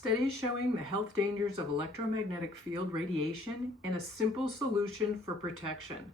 Studies showing the health dangers of electromagnetic field radiation and a simple solution for protection.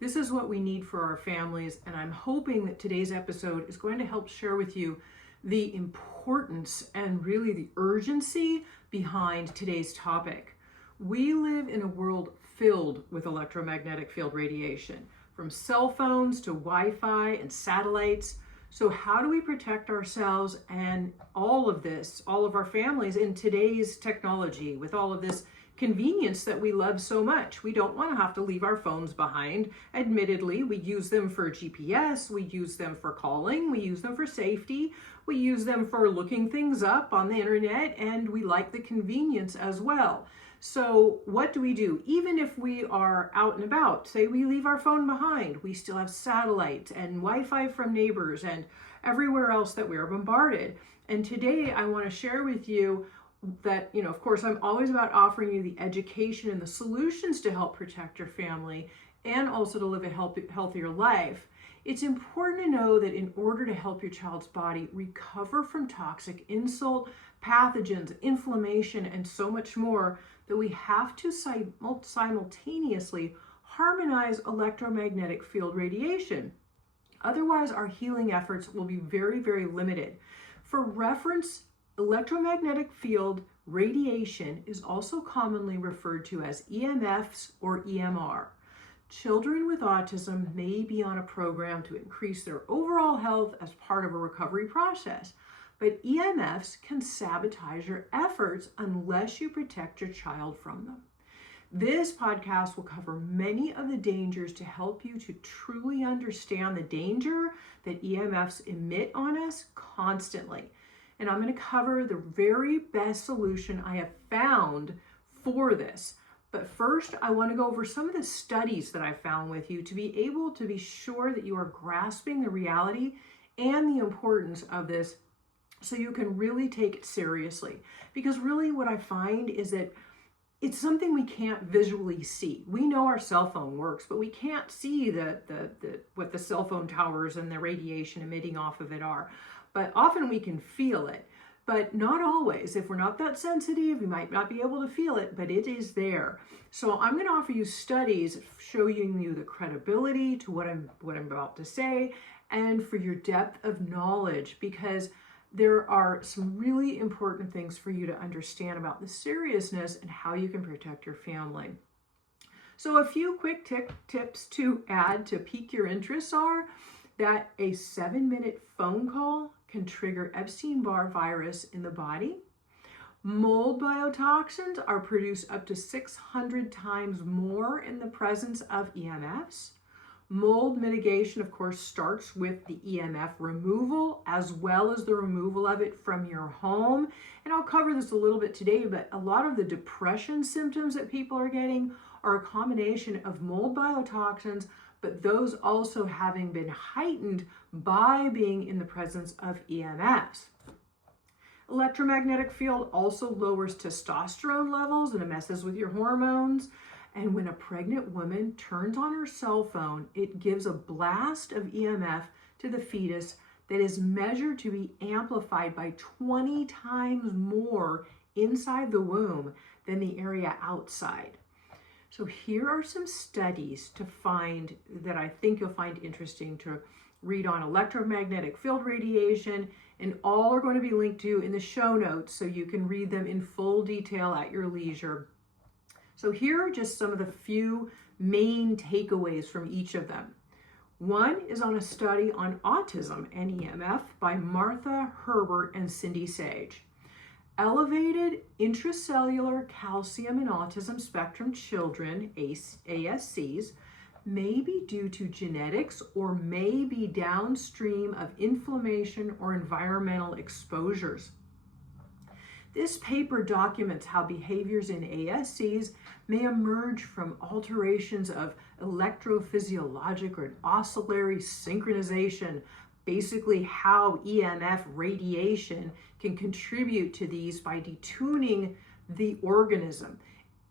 This is what we need for our families, and I'm hoping that today's episode is going to help share with you the importance and really the urgency behind today's topic. We live in a world filled with electromagnetic field radiation, from cell phones to Wi-Fi and satellites. So how do we protect ourselves and all of this, all of our families in today's technology with all of this convenience that we love so much? We don't want to have to leave our phones behind. Admittedly, we use them for GPS, we use them for calling, we use them for safety, we use them for looking things up on the internet, and we like the convenience as well. So what do we do? Even if we are out and about, say we leave our phone behind, we still have satellite and Wi-Fi from neighbors and everywhere else that we are bombarded. And today I want to share with you that, of course, I'm always about offering you the education and the solutions to help protect your family and also to live a healthier life. It's important to know that in order to help your child's body recover from toxic insult, pathogens, inflammation, and so much more, that we have to simultaneously harmonize electromagnetic field radiation. Otherwise, our healing efforts will be very, very limited. For reference, electromagnetic field radiation is also commonly referred to as EMFs or EMR. Children with autism may be on a program to increase their overall health as part of a recovery process, but EMFs can sabotage your efforts unless you protect your child from them. This podcast will cover many of the dangers to help you to truly understand the danger that EMFs emit on us constantly. And I'm going to cover the very best solution I have found for this. But first, I want to go over some of the studies that I found with you to be able to be sure that you are grasping the reality and the importance of this so you can really take it seriously. Because really what I find is that it's something we can't visually see. We know our cell phone works, but we can't see what the cell phone towers and the radiation emitting off of it are. But often we can feel it, but not always. If we're not that sensitive, we might not be able to feel it, but it is there. So I'm going to offer you studies showing you the credibility to what I'm about to say and for your depth of knowledge, because there are some really important things for you to understand about the seriousness and how you can protect your family. So a few quick tips to add to pique your interest are that a 7-minute phone call can trigger Epstein-Barr virus in the body. Mold biotoxins are produced up to 600 times more in the presence of EMFs. Mold mitigation, of course, starts with the EMF removal as well as the removal of it from your home. And I'll cover this a little bit today, but a lot of the depression symptoms that people are getting are a combination of mold biotoxins, but those also having been heightened by being in the presence of EMFs. Electromagnetic field also lowers testosterone levels and it messes with your hormones. And when a pregnant woman turns on her cell phone, it gives a blast of EMF to the fetus that is measured to be amplified by 20 times more inside the womb than the area outside. So here are some studies to find that I think you'll find interesting to read on electromagnetic field radiation, and all are going to be linked to in the show notes so you can read them in full detail at your leisure. So here are just some of the few main takeaways from each of them. One is on a study on autism and EMF by Martha Herbert and Cindy Sage. Elevated intracellular calcium in autism spectrum children, ASCs, may be due to genetics or may be downstream of inflammation or environmental exposures. This paper documents how behaviors in ASCs may emerge from alterations of electrophysiologic or oscillatory synchronization, basically how EMF radiation can contribute to these by detuning the organism.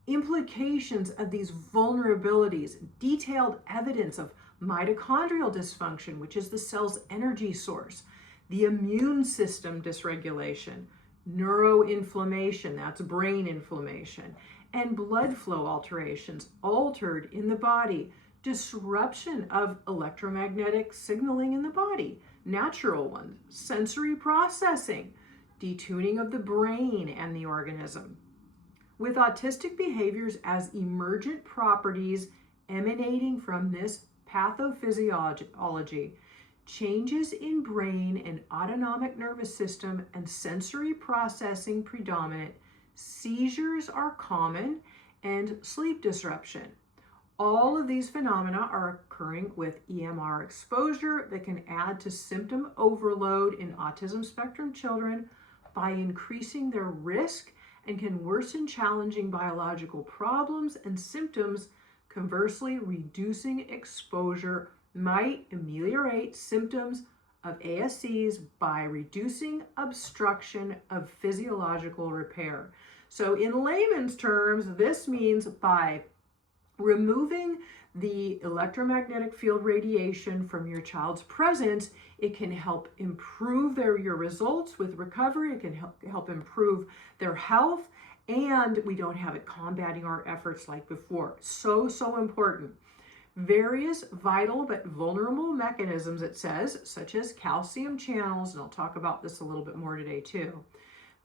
Implications of these vulnerabilities, detailed evidence of mitochondrial dysfunction, which is the cell's energy source, the immune system dysregulation, neuroinflammation, that's brain inflammation, and blood flow alterations altered in the body, disruption of electromagnetic signaling in the body, natural ones, sensory processing, detuning of the brain and the organism. With autistic behaviors as emergent properties emanating from this pathophysiology, changes in brain and autonomic nervous system and sensory processing predominant, seizures are common, and sleep disruption. All of these phenomena are occurring with EMR exposure that can add to symptom overload in autism spectrum children by increasing their risk and can worsen challenging biological problems and symptoms. Conversely, reducing exposure might ameliorate symptoms of ASCs by reducing obstruction of physiological repair. So in layman's terms, this means by removing the electromagnetic field radiation from your child's presence, it can help improve your results with recovery. It can help improve their health, and we don't have it combating our efforts like before. So important. Various vital but vulnerable mechanisms, it says, such as calcium channels, and I'll talk about this a little bit more today too,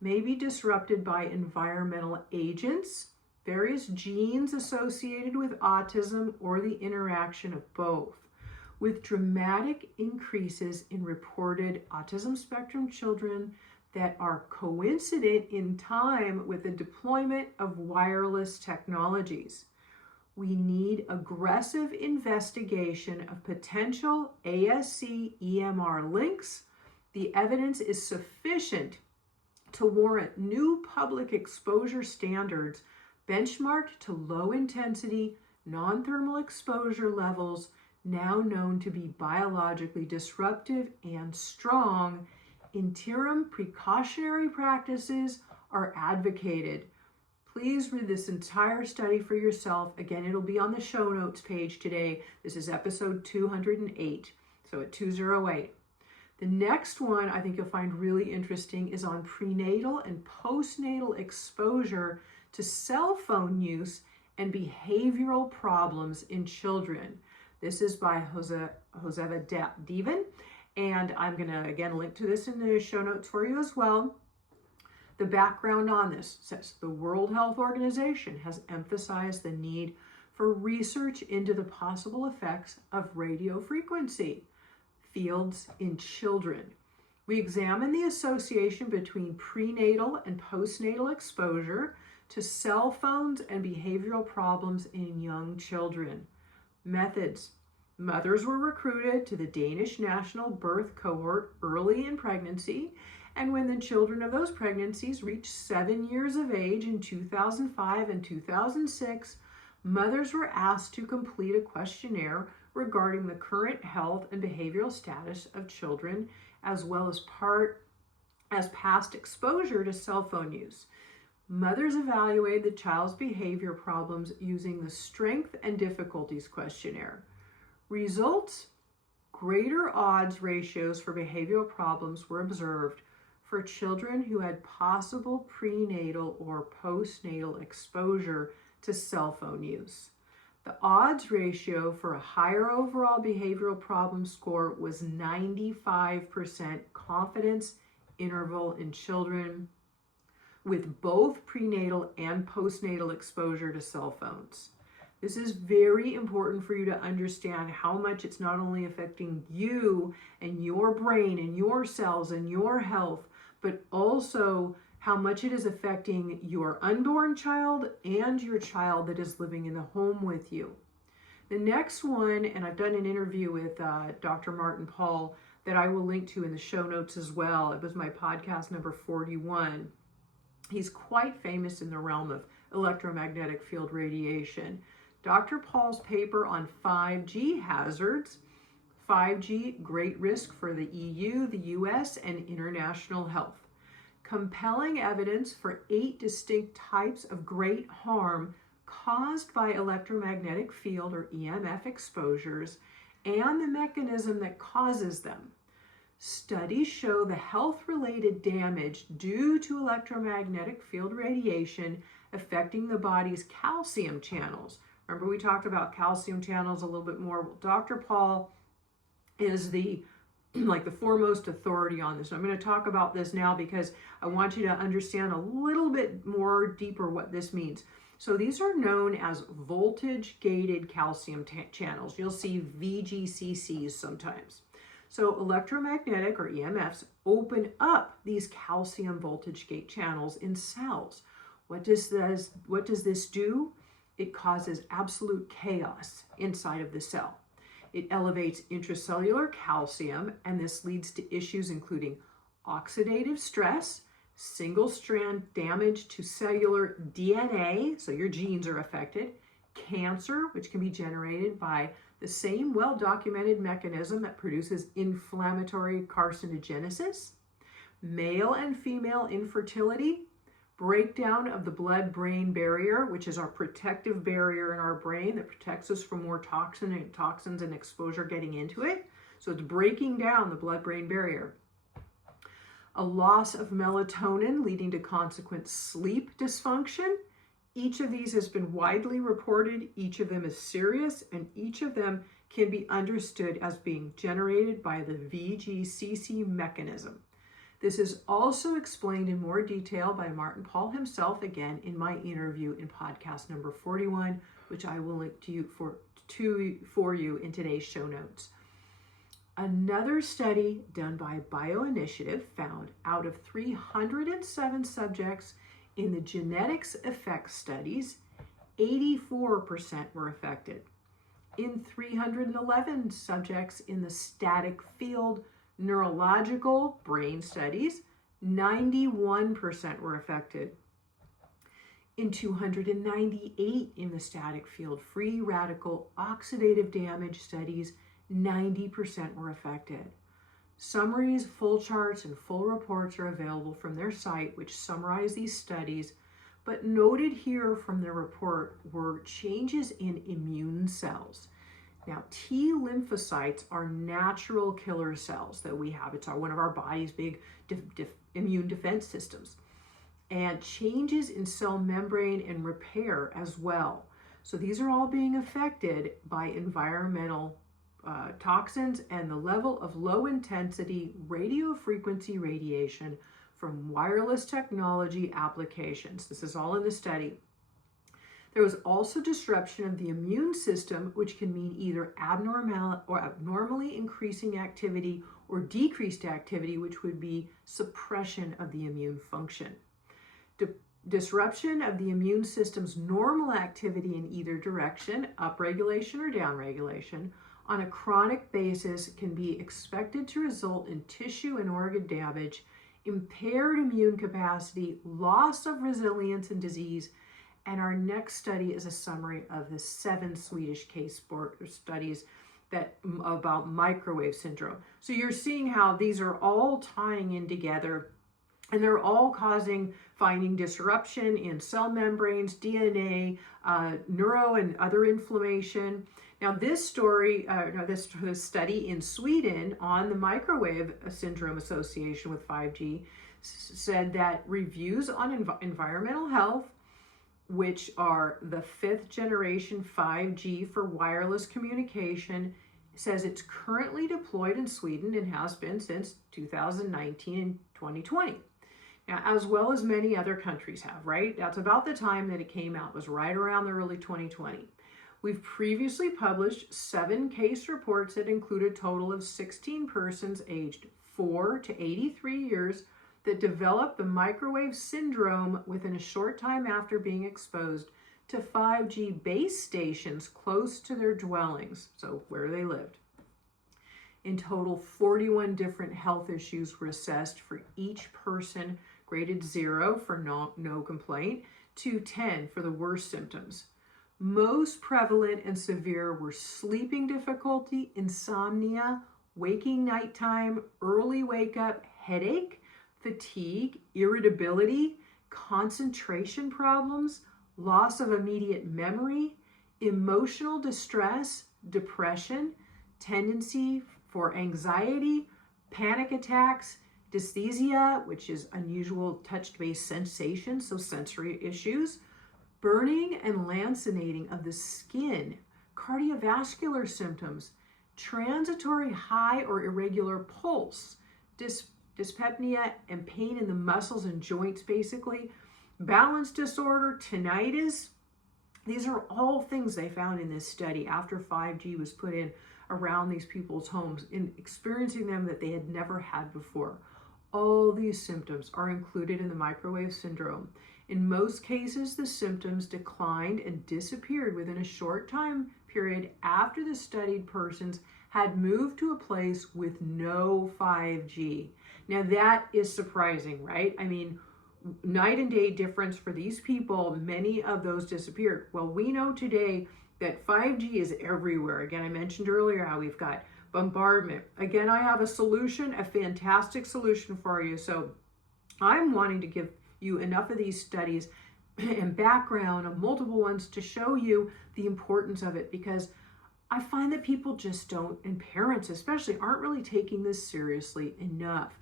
may be disrupted by environmental agents, various genes associated with autism, or the interaction of both, with dramatic increases in reported autism spectrum children that are coincident in time with the deployment of wireless technologies. We need aggressive investigation of potential ASC EMR links. The evidence is sufficient to warrant new public exposure standards benchmarked to low-intensity, non-thermal exposure levels now known to be biologically disruptive and strong. Interim precautionary practices are advocated. Please read this entire study for yourself. Again, it'll be on the show notes page today. This is episode 208, so at 208. The next one I think you'll find really interesting is on prenatal and postnatal exposure to cell phone use and behavioral problems in children. This is by Joseva Divan, and I'm going to again link to this in the show notes for you as well. The background on this says the World Health Organization has emphasized the need for research into the possible effects of radio frequency fields in children. We examine the association between prenatal and postnatal exposure to cell phones and behavioral problems in young children. Methods. Mothers were recruited to the Danish National Birth Cohort early in pregnancy, and when the children of those pregnancies reached 7 years of age in 2005 and 2006, mothers were asked to complete a questionnaire regarding the current health and behavioral status of children, as well as past exposure to cell phone use. Mothers evaluated the child's behavior problems using the Strength and Difficulties questionnaire. Results: greater odds ratios for behavioral problems were observed for children who had possible prenatal or postnatal exposure to cell phone use. The odds ratio for a higher overall behavioral problem score was 95% confidence interval in children with both prenatal and postnatal exposure to cell phones. This is very important for you to understand how much it's not only affecting you and your brain and your cells and your health, but also how much it is affecting your unborn child and your child that is living in the home with you. The next one, and I've done an interview with Dr. Martin Paul that I will link to in the show notes as well. It was my podcast number 41. He's quite famous in the realm of electromagnetic field radiation. Dr. Paul's paper on 5G hazards, 5G, great risk for the EU, the US, and international health. Compelling evidence for 8 distinct types of great harm caused by electromagnetic field or EMF exposures and the mechanism that causes them. Studies show the health-related damage due to electromagnetic field radiation affecting the body's calcium channels. Remember, we talked about calcium channels a little bit more. Well, Dr. Paul is the foremost authority on this. So I'm going to talk about this now because I want you to understand a little bit more deeper what this means. So these are known as voltage-gated calcium channels. You'll see VGCCs sometimes. So electromagnetic or EMFs open up these calcium voltage gate channels in cells. What does this do? It causes absolute chaos inside of the cell. It elevates intracellular calcium, and this leads to issues including oxidative stress, single-strand damage to cellular DNA, so your genes are affected, cancer, which can be generated by the same well-documented mechanism that produces inflammatory carcinogenesis, male and female infertility, breakdown of the blood-brain barrier, which is our protective barrier in our brain that protects us from more toxins and exposure getting into it. So it's breaking down the blood-brain barrier. A loss of melatonin leading to consequent sleep dysfunction. Each of these has been widely reported. Each of them is serious, and each of them can be understood as being generated by the VGCC mechanism. This is also explained in more detail by Martin Pall himself, again, in my interview in podcast number 41, which I will link to you for you in today's show notes. Another study done by BioInitiative found out of 307 subjects in the genetics effects studies, 84% were affected. In 311 subjects in the static field neurological brain studies, 91% were affected. In 298 in the static field free radical oxidative damage studies, 90% were affected. Summaries, full charts, and full reports are available from their site, which summarize these studies, but noted here from their report were changes in immune cells. Now, T lymphocytes are natural killer cells that we have. It's one of our body's big immune defense systems. And changes in cell membrane and repair as well. So these are all being affected by environmental toxins and the level of low intensity radio frequency radiation from wireless technology applications. This is all in the study. There was also disruption of the immune system, which can mean either abnormally increasing activity or decreased activity, which would be suppression of the immune function. Disruption of the immune system's normal activity in either direction, upregulation or downregulation, on a chronic basis can be expected to result in tissue and organ damage, impaired immune capacity, loss of resilience and disease. And our next study is a summary of the 7 Swedish case studies about microwave syndrome. So you're seeing how these are all tying in together, and they're all finding disruption in cell membranes, DNA, neuro and other inflammation. Now this study in Sweden on the microwave syndrome association with 5G said that reviews on environmental health, which are the 5th generation 5G for wireless communication, says it's currently deployed in Sweden and has been since 2019 and 2020. Now, as well as many other countries have, right? That's about the time that it came out, was right around the early 2020. We've previously published 7 case reports that include a total of 16 persons aged 4 to 83 years that developed the microwave syndrome within a short time after being exposed to 5G base stations close to their dwellings, so where they lived. In total, 41 different health issues were assessed for each person, graded 0 for no complaint to 10 for the worst symptoms. Most prevalent and severe were sleeping difficulty, insomnia, waking nighttime, early wake up, headache, fatigue, irritability, concentration problems, loss of immediate memory, emotional distress, depression, tendency for anxiety, panic attacks, dysesthesia, which is unusual touch-based sensations, so sensory issues, burning and lancinating of the skin, cardiovascular symptoms, transitory high or irregular pulse, dyspepsia and pain in the muscles and joints, basically, balance disorder, tinnitus. These are all things they found in this study after 5G was put in around these people's homes, in experiencing them that they had never had before. All these symptoms are included in the microwave syndrome. In most cases, the symptoms declined and disappeared within a short time period after the studied persons had moved to a place with no 5G. Now that is surprising, right? I mean, night and day difference for these people, many of those disappeared. Well, we know today that 5G is everywhere. Again, I mentioned earlier how we've got bombardment. Again, I have a solution, a fantastic solution for you. So I'm wanting to give you enough of these studies and background of multiple ones to show you the importance of it, because I find that people just don't, and parents especially, aren't really taking this seriously enough.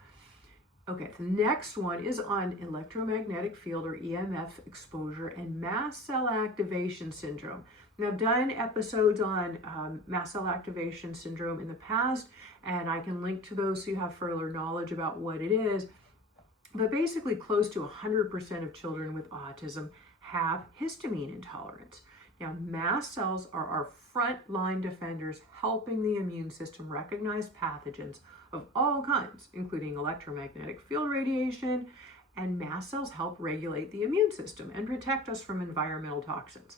Okay, the next one is on electromagnetic field or EMF exposure and mast cell activation syndrome. Now, I've done episodes on mast cell activation syndrome in the past, and I can link to those so you have further knowledge about what it is. But basically, close to 100% of children with autism have histamine intolerance. Now, mast cells are our frontline defenders, helping the immune system recognize pathogens of all kinds, including electromagnetic field radiation, and mast cells help regulate the immune system and protect us from environmental toxins.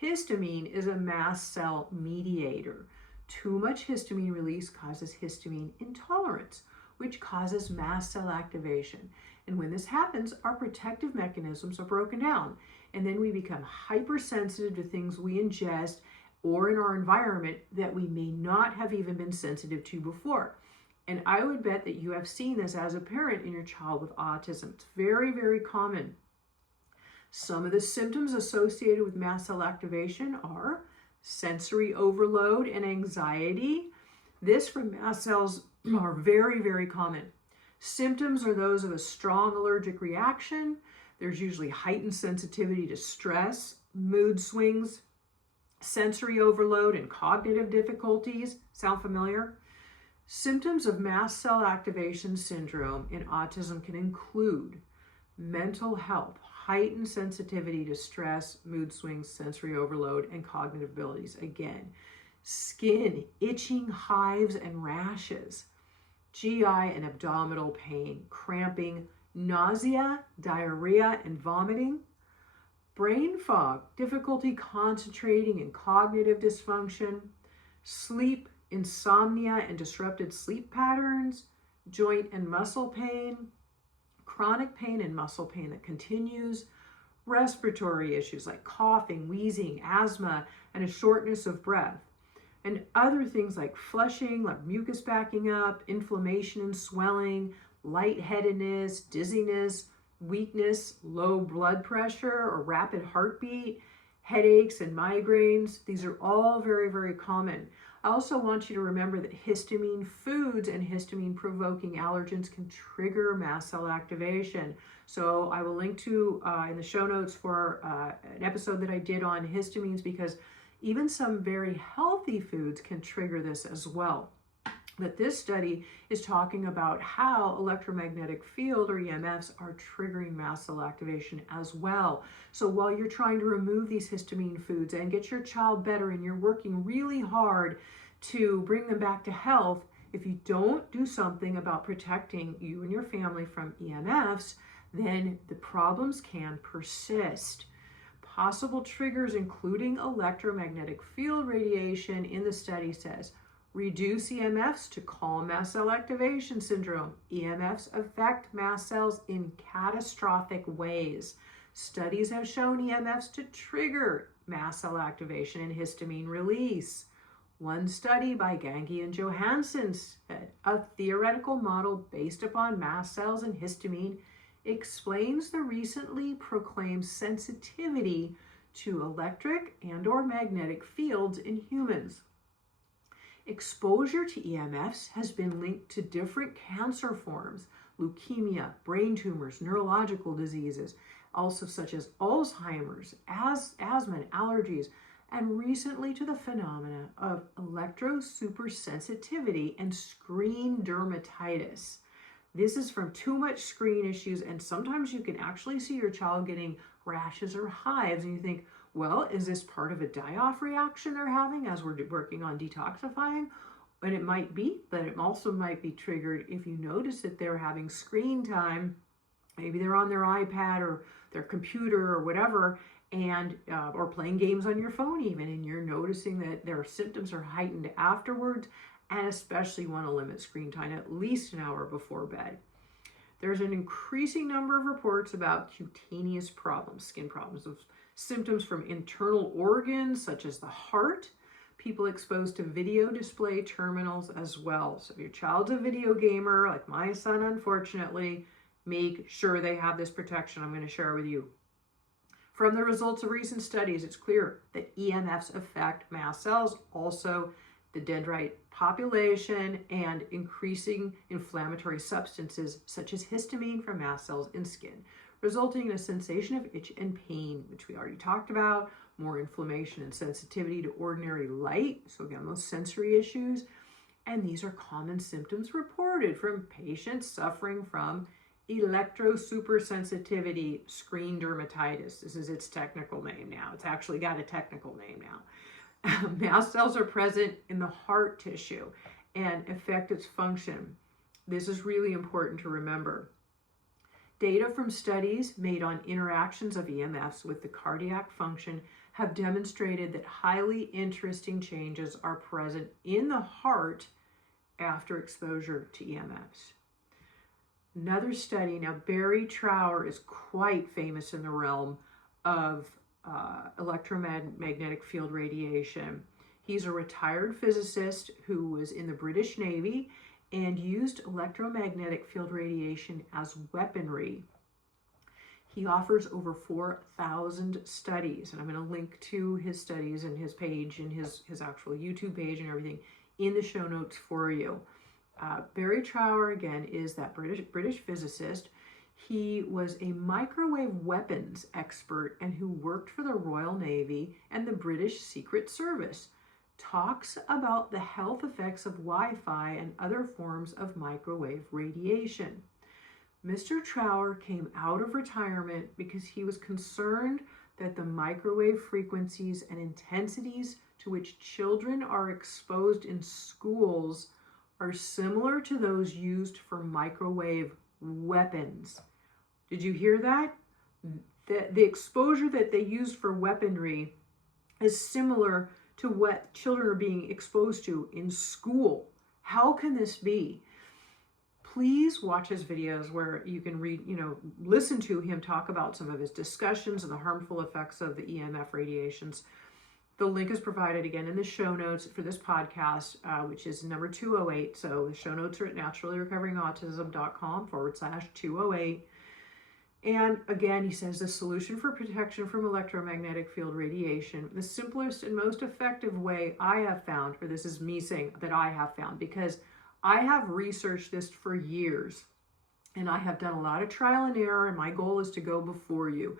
Histamine is a mast cell mediator. Too much histamine release causes histamine intolerance, which causes mast cell activation. And when this happens, our protective mechanisms are broken down, and then we become hypersensitive to things we ingest or in our environment that we may not have even been sensitive to before. And I would bet that you have seen this as a parent in your child with autism. It's very, very common. Some of the symptoms associated with mast cell activation are sensory overload and anxiety. This from mast cells are very, very common. Symptoms are those of a strong allergic reaction. There's usually heightened sensitivity to stress, mood swings, sensory overload, and cognitive difficulties. Sound familiar? Symptoms of mast cell activation syndrome in autism can include mental health, heightened sensitivity to stress, mood swings, sensory overload, and cognitive abilities. Again, skin, itching, hives, and rashes, GI and abdominal pain, cramping, nausea, diarrhea, and vomiting, brain fog, difficulty concentrating and cognitive dysfunction, sleep, insomnia and disrupted sleep patterns, joint and muscle pain, chronic pain and muscle pain that continues, respiratory issues like coughing, wheezing, asthma, and a shortness of breath, and other things like flushing, like mucus backing up, inflammation and swelling, lightheadedness, dizziness, weakness, low blood pressure or rapid heartbeat, headaches and migraines. These are all very, very common. I also want you to remember that histamine foods and histamine provoking allergens can trigger mast cell activation. So I will link to in the show notes for an episode that I did on histamines, because even some very healthy foods can trigger this as well. But this study is talking about how electromagnetic field or EMFs are triggering mast cell activation as well. So while you're trying to remove these histamine foods and get your child better, and you're working really hard to bring them back to health, if you don't do something about protecting you and your family from EMFs, then the problems can persist. Possible triggers including electromagnetic field radiation in the study says, reduce EMFs to calm mast cell activation syndrome. EMFs affect mast cells in catastrophic ways. Studies have shown EMFs to trigger mast cell activation and histamine release. One study by Gangi and Johansson said a theoretical model based upon mast cells and histamine explains the recently proclaimed sensitivity to electric and/or magnetic fields in humans. Exposure to EMFs has been linked to different cancer forms, leukemia, brain tumors, neurological diseases, also such as Alzheimer's, asthma, and allergies, and recently to the phenomena of electrosupersensitivity and screen dermatitis. This is from too much screen issues, and sometimes you can actually see your child getting rashes or hives, and you think, well, is this part of a die-off reaction they're having as we're working on detoxifying? And it might be, but it also might be triggered if you notice that they're having screen time. Maybe they're on their iPad or their computer or whatever, and or playing games on your phone even, and you're noticing that their symptoms are heightened afterwards, and especially want to limit screen time at least an hour before bed. There's an increasing number of reports about cutaneous problems, skin problems, of symptoms from internal organs such as the heart, people exposed to video display terminals as well. So if your child's a video gamer, like my son, unfortunately, make sure they have this protection I'm going to share with you. From the results of recent studies, it's clear that EMFs affect mast cells, also the dendrite population, and increasing inflammatory substances such as histamine from mast cells in skin, resulting in a sensation of itch and pain, which we already talked about, more inflammation and sensitivity to ordinary light, so again, those sensory issues. And these are common symptoms reported from patients suffering from electrosupersensitivity screen dermatitis. This is its technical name now. It's actually got a technical name now. Mast cells are present in the heart tissue and affect its function. This is really important to remember. Data from studies made on interactions of EMFs with the cardiac function have demonstrated that highly interesting changes are present in the heart after exposure to EMFs. Another study, now Barry Trower is quite famous in the realm of electromagnetic field radiation. He's a retired physicist who was in the British Navy and used electromagnetic field radiation as weaponry. He offers over 4,000 studies, and I'm going to link to his studies and his page and his actual YouTube page and everything in the show notes for you. Barry Trower, again, is that British physicist. He was a microwave weapons expert and who worked for the Royal Navy and the British Secret Service. Talks about the health effects of Wi-Fi and other forms of microwave radiation. Mr. Trower came out of retirement because he was concerned that the microwave frequencies and intensities to which children are exposed in schools are similar to those used for microwave weapons. Did you hear that? The exposure that they use for weaponry is similar to what children are being exposed to in school. How can this be? Please watch his videos where you can read, listen to him talk about some of his discussions and the harmful effects of the EMF radiations. The link is provided again in the show notes for this podcast, which is number 208. So the show notes are at naturallyrecoveringautism.com/208. And again, he says the solution for protection from electromagnetic field radiation, the simplest and most effective way I have found, or this is me saying that I have found, because I have researched this for years and I have done a lot of trial and error, and my goal is to go before you,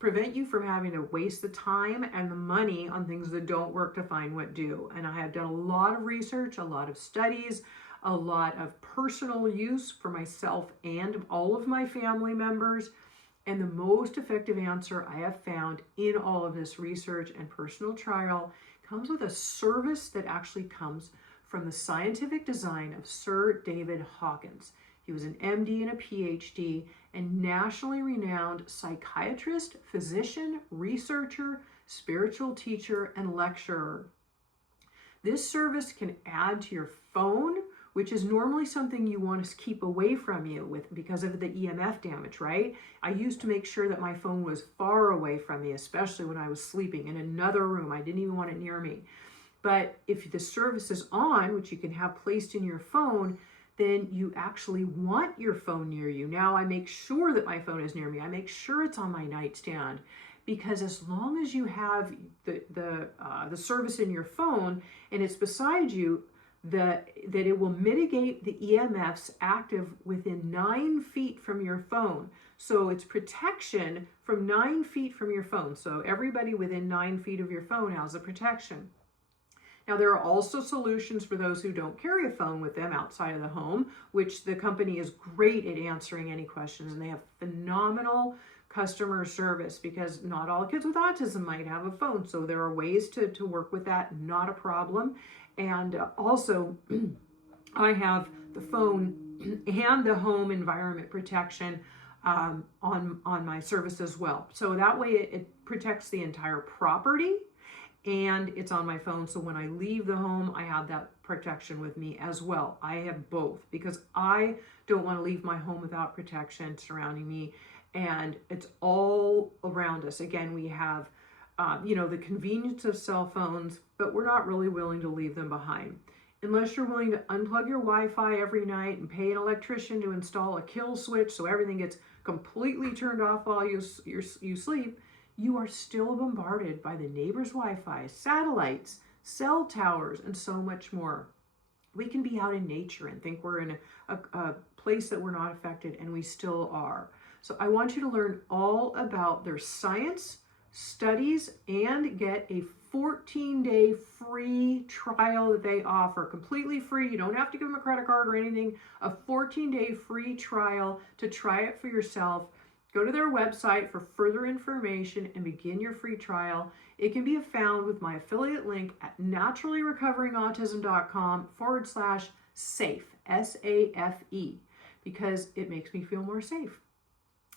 prevent you from having to waste the time and the money on things that don't work to find what do. And I have done a lot of research, a lot of studies, a lot of personal use for myself and all of my family members. And the most effective answer I have found in all of this research and personal trial comes with a service that actually comes from the scientific design of Sir David Hawkins. He was an MD and a PhD and nationally renowned psychiatrist, physician, researcher, spiritual teacher, and lecturer. This service can add to your phone, which is normally something you want to keep away from you because of the EMF damage, right? I used to make sure that my phone was far away from me, especially when I was sleeping in another room. I didn't even want it near me. But if the service is on, which you can have placed in your phone, then you actually want your phone near you. Now I make sure that my phone is near me. I make sure it's on my nightstand, because as long as you have the service in your phone and it's beside you, that it will mitigate the EMFs active within 9 feet from your phone. So it's protection from 9 feet from your phone. So everybody within 9 feet of your phone has a protection. Now, there are also solutions for those who don't carry a phone with them outside of the home, which the company is great at answering any questions, and they have phenomenal customer service, because not all kids with autism might have a phone. So there are ways to work with that, not a problem. And also, I have the phone and the home environment protection on my service as well. So that way it protects the entire property, and it's on my phone. So when I leave the home, I have that protection with me as well. I have both, because I don't want to leave my home without protection surrounding me. And it's all around us. Again, we have, the convenience of cell phones, but we're not really willing to leave them behind. Unless you're willing to unplug your Wi-Fi every night and pay an electrician to install a kill switch so everything gets completely turned off while you sleep, you are still bombarded by the neighbor's Wi-Fi, satellites, cell towers, and so much more. We can be out in nature and think we're in a place that we're not affected, and we still are. So I want you to learn all about their science, studies, and get a 14-day free trial that they offer, completely free. You don't have to give them a credit card or anything. A 14-day free trial to try it for yourself. Go to their website for further information and begin your free trial. It can be found with my affiliate link at naturallyrecoverinautism.com/safe, SAFE, because it makes me feel more safe.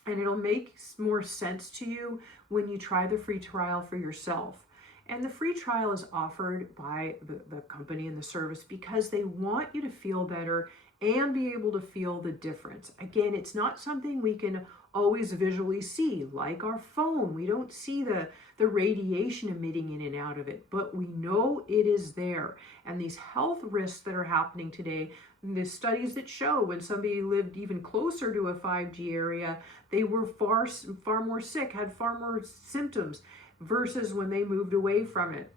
And it'll make more sense to you when you try the free trial for yourself. And the free trial is offered by the company and the service because they want you to feel better and be able to feel the difference. Again, it's not something we can always visually see, like our phone. We don't see the radiation emitting in and out of it, but we know it is there. And these health risks that are happening today, the studies that show when somebody lived even closer to a 5G area, they were far more sick, had far more symptoms versus when they moved away from it.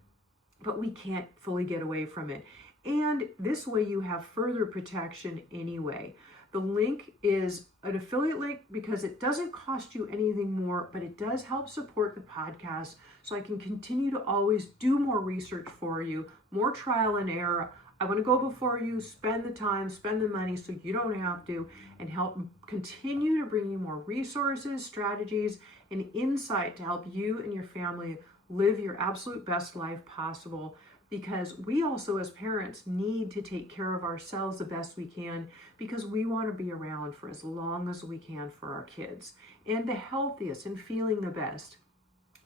But we can't fully get away from it. And this way you have further protection anyway. The link is an affiliate link because it doesn't cost you anything more, but it does help support the podcast so I can continue to always do more research for you, more trial and error. I want to go before you, spend the time, spend the money so you don't have to, and help continue to bring you more resources, strategies, and insight to help you and your family live your absolute best life possible. Because we also as parents need to take care of ourselves the best we can, because we want to be around for as long as we can for our kids and the healthiest and feeling the best.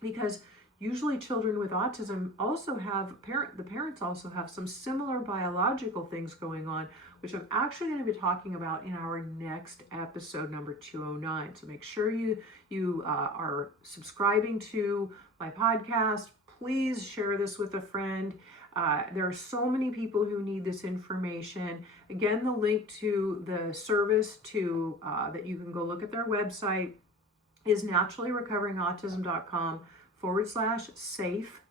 Because usually children with autism also have, the parents also have some similar biological things going on, which I'm actually going to be talking about in our next episode, number 209. So make sure you are subscribing to my podcast. Please share this with a friend. There are so many people who need this information. Again, the link to the service that you can go look at their website is naturallyrecoverinautism.com/safe.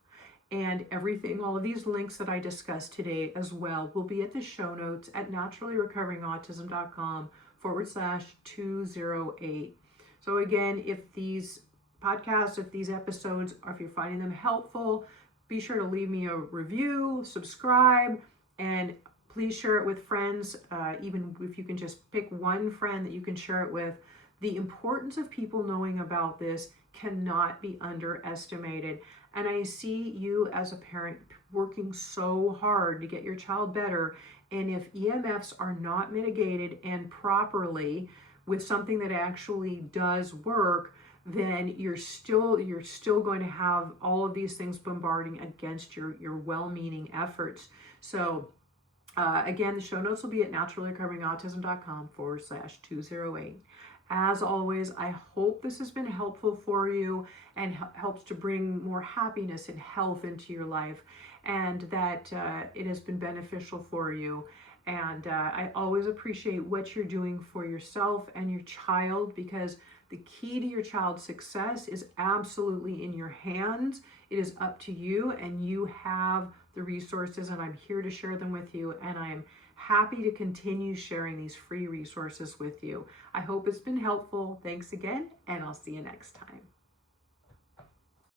And everything, all of these links that I discussed today as well will be at the show notes at naturallyrecoverinautism.com/208. So again, if these podcasts, if these episodes, or if you're finding them helpful, be sure to leave me a review, subscribe, and please share it with friends. Even if you can just pick one friend that you can share it with. The importance of people knowing about this cannot be underestimated. And I see you as a parent working so hard to get your child better. And if EMFs are not mitigated and properly with something that actually does work, then you're still going to have all of these things bombarding against your well-meaning efforts. So again, the show notes will be at naturallyrecoverinautism.com/208. As always, I hope this has been helpful for you and helps to bring more happiness and health into your life, and that it has been beneficial for you. And I always appreciate what you're doing for yourself and your child, because the key to your child's success is absolutely in your hands. It is up to you, and you have the resources, and I'm here to share them with you. And I'm happy to continue sharing these free resources with you. I hope it's been helpful. Thanks again, and I'll see you next time.